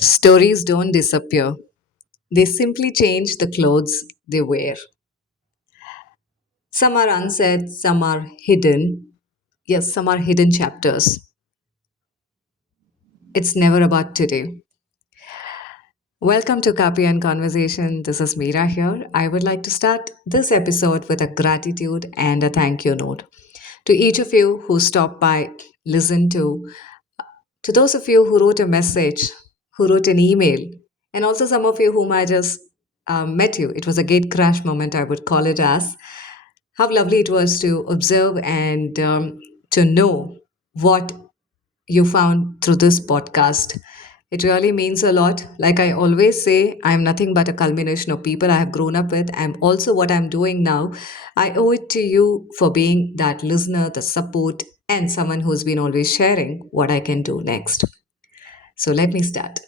Stories don't disappear, they simply change the clothes they wear. Some are unsaid, some are hidden. Yes, some are hidden chapters. It's never about today. Welcome to Copy and Conversation. This is Meera here. I would like to start this episode with a gratitude and a thank you note to each of you who stopped by, listened to those of you who wrote a message, who wrote an email, and also some of you whom I just met you. It was a gate crash moment, I would call it as. How lovely it was to observe and to know what you found through this podcast. It really means a lot. Like I always say, I'm nothing but a culmination of people I have grown up with. And also, what I'm doing now, I owe it to you for being that listener, the support, and someone who's been always sharing what I can do next. So, let me start.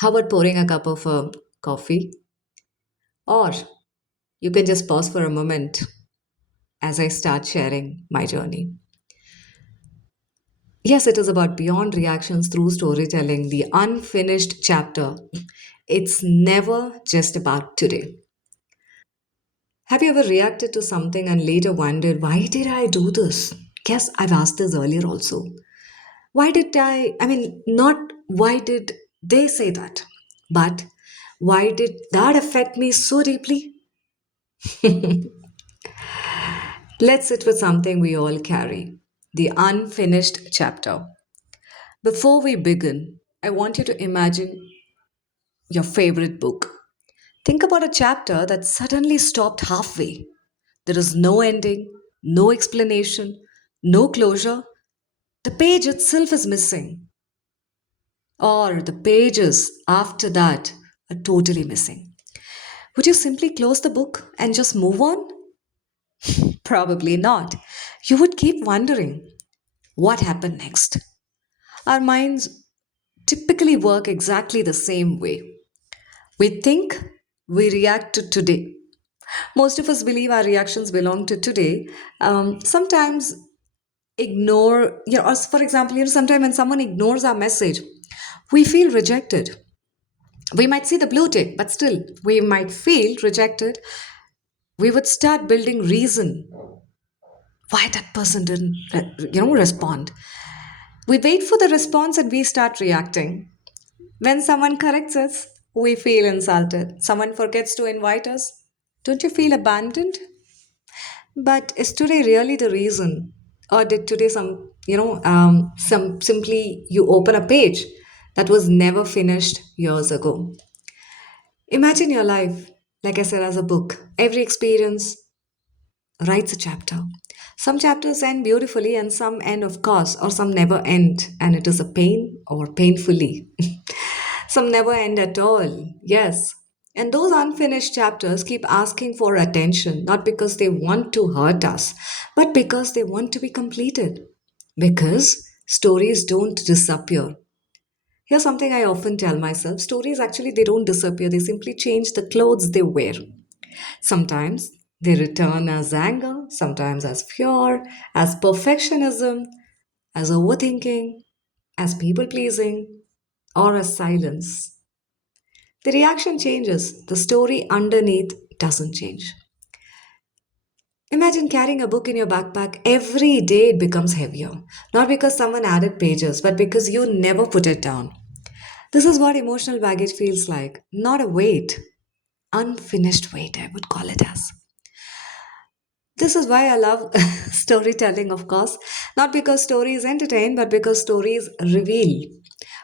How about pouring a cup of coffee? Or you can just pause for a moment as I start sharing my journey. Yes, it is about beyond reactions through storytelling, the unfinished chapter. It's never just about today. Have you ever reacted to something and later wondered, why did I do this? Yes, I've asked this earlier also. Not why did they say that, but why did that affect me so deeply? Let's sit with something we all carry, the unfinished chapter. Before we begin, I want you to imagine your favorite book. Think about a chapter that suddenly stopped halfway. There is no ending, no explanation, no closure. The page itself is missing, or the pages after that are totally missing. Would you simply close the book and just move on? Probably not. You would keep wondering what happened next. Our minds typically work exactly the same way. We think, we react to today. Most of us believe our reactions belong to today. Sometimes ignore, or for example, sometimes when someone ignores our message, we feel rejected. We might see the blue tick, but still, we might feel rejected. We would start building reason why that person didn't, respond. We wait for the response and we start reacting. When someone corrects us, we feel insulted. Someone forgets to invite us. Don't you feel abandoned? But is today really the reason? Or did today some simply you open a page that was never finished years ago? Imagine your life, like I said, as a book. Every experience writes a chapter. Some chapters end beautifully and some end, of course, or some never end, and it is a pain or painfully. Some never end at all, yes. And those unfinished chapters keep asking for attention, not because they want to hurt us, but because they want to be completed. Because stories don't disappear. Here's something I often tell myself stories actually they don't disappear, they simply change the clothes they wear. Sometimes they return as anger, sometimes as fear, as perfectionism, as overthinking, as people pleasing, or as silence. The reaction changes, the story underneath doesn't change. Imagine carrying a book in your backpack. Every day it becomes heavier. Not because someone added pages, but because you never put it down. This is what emotional baggage feels like. Not a weight, unfinished weight, I would call it as. This is why I love storytelling, of course. Not because stories entertain, but because stories reveal.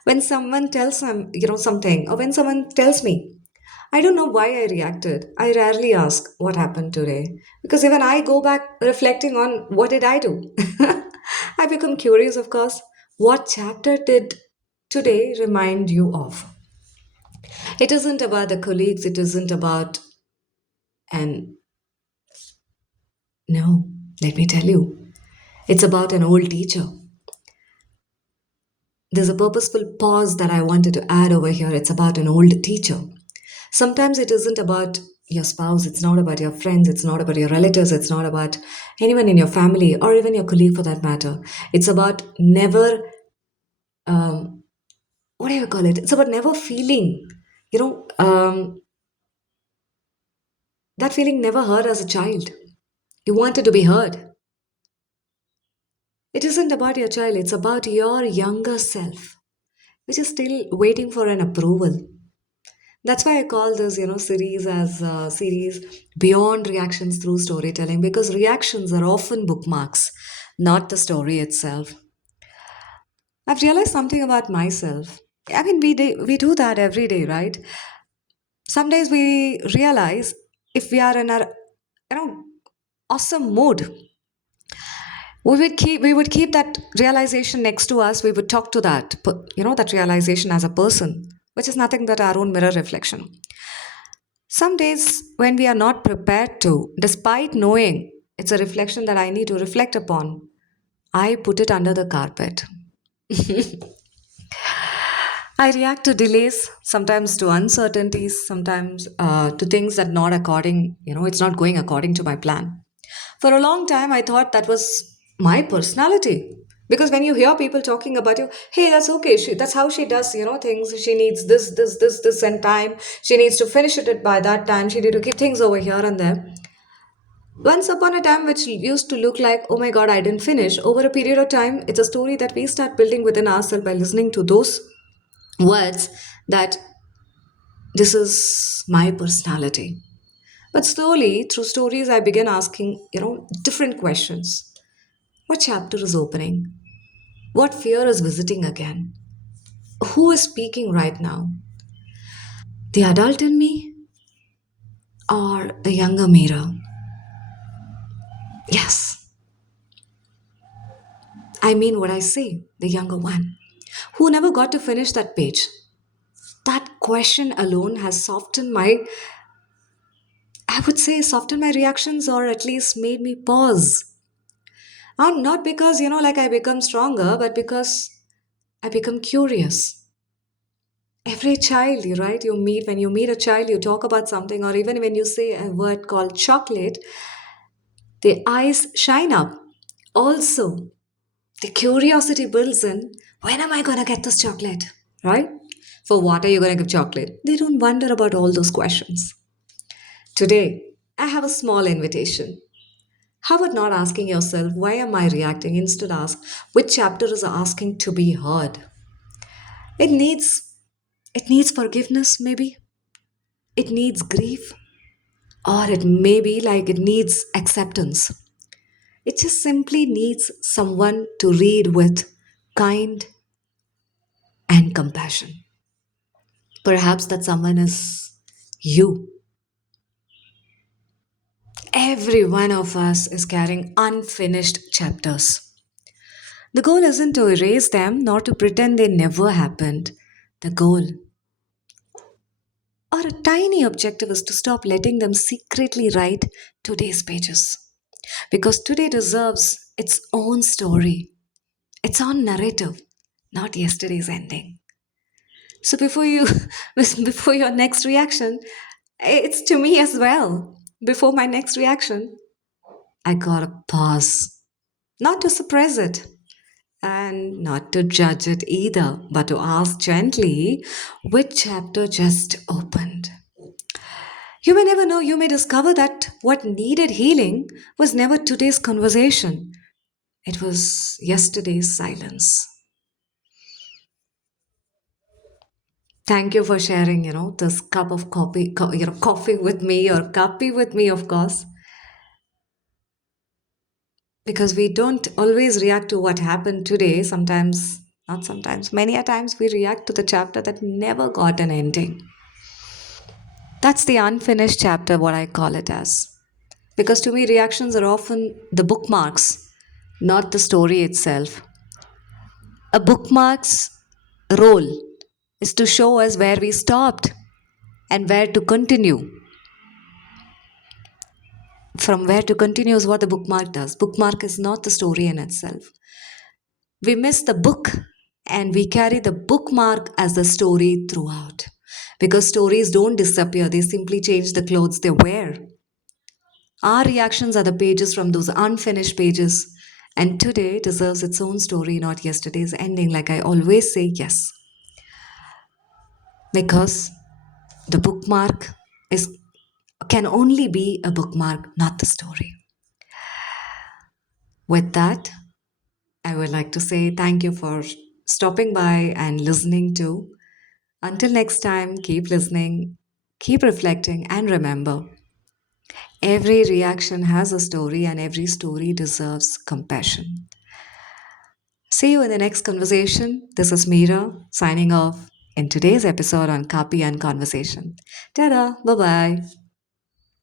When someone tells something, or when someone tells me, I don't know why I reacted. I rarely ask what happened today. Because even I go back reflecting on what did I do? I become curious, of course. What chapter did today remind you of? It isn't about the colleagues, it isn't about, and no, let me tell you, it's about an old teacher. There's a purposeful pause that I wanted to add over here. It's about an old teacher. Sometimes it isn't about your spouse, it's not about your friends, it's not about your relatives, it's not about anyone in your family or even your colleague for that matter. It's about never what do you call it? It's about never feeling, you know, that feeling never heard as a child. You wanted to be heard. It isn't about your child, it's about your younger self, which is still waiting for an approval. That's why I call this, series as series beyond reactions through storytelling, because reactions are often bookmarks, not the story itself. I've realized something about myself. I mean, we do that every day, right? Some days we realize if we are in our, you know, awesome mood, we would keep that realization next to us. We would talk to that realization as a person, which is nothing but our own mirror reflection. Some days when we are not prepared to, despite knowing it's a reflection that I need to reflect upon, I put it under the carpet. I react to delays, sometimes to uncertainties, sometimes to things that not according, it's not going according to my plan. For a long time, I thought that was my personality. Because when you hear people talking about you, hey, that's okay. That's how she does, things. She needs this, and time. She needs to finish it by that time. She need to keep things over here and there. Once upon a time, which used to look like, oh my god, I didn't finish, over a period of time, it's a story that we start building within ourselves by listening to those words that this is my personality. But slowly, through stories, I began asking, different questions. What chapter is opening? What fear is visiting again? Who is speaking right now? The adult in me or the younger Mira? Yes, I mean what I say, the younger one, who never got to finish that page. That question alone has I would say, softened my reactions or at least made me pause. And not because, like I become stronger, but because I become curious. Every child, right, when you meet a child, you talk about something, or even when you say a word called chocolate, the eyes shine up. Also, the curiosity builds in, when am I going to get this chocolate? Right? For what are you going to give chocolate? They don't wonder about all those questions. Today, I have a small invitation. How about not asking yourself, why am I reacting? Instead, ask, which chapter is asking to be heard? It needs it needs forgiveness, maybe. It needs grief, or it may be like it needs acceptance. It just simply needs someone to read with kind and compassion. Perhaps that someone is you. Every one of us is carrying unfinished chapters. The goal isn't to erase them nor to pretend they never happened. The goal, or a tiny objective, is to stop letting them secretly write today's pages. Because today deserves its own story, its own narrative, not yesterday's ending. So before your next reaction, it's to me as well. Before my next reaction, I gotta pause. Not to suppress it and not to judge it either, but to ask gently which chapter just opened. You may never know, you may discover that what needed healing was never today's conversation, it was yesterday's silence. Thank you for sharing, this cup of coffee, coffee with me or coffee with me, of course, because we don't always react to what happened today. Sometimes, not sometimes, many a times we react to the chapter that never got an ending. That's the unfinished chapter, what I call it as. Because to me, reactions are often the bookmarks, not the story itself. A bookmark's role is to show us where we stopped and where to continue. From where to continue is what the bookmark does. Bookmark is not the story in itself. We miss the book and we carry the bookmark as the story throughout. Because stories don't disappear, they simply change the clothes they wear. Our reactions are the pages from those unfinished pages. And today deserves its own story, not yesterday's ending. Like I always say, yes. because the bookmark is can only be a bookmark, not the story. With that, I would like to say thank you for stopping by and listening to. Until next time, keep listening, keep reflecting, and remember every reaction has a story, and every story deserves compassion. See you in the next conversation. This is Meera signing off in today's episode on Copy and Conversation. Tada, bye bye.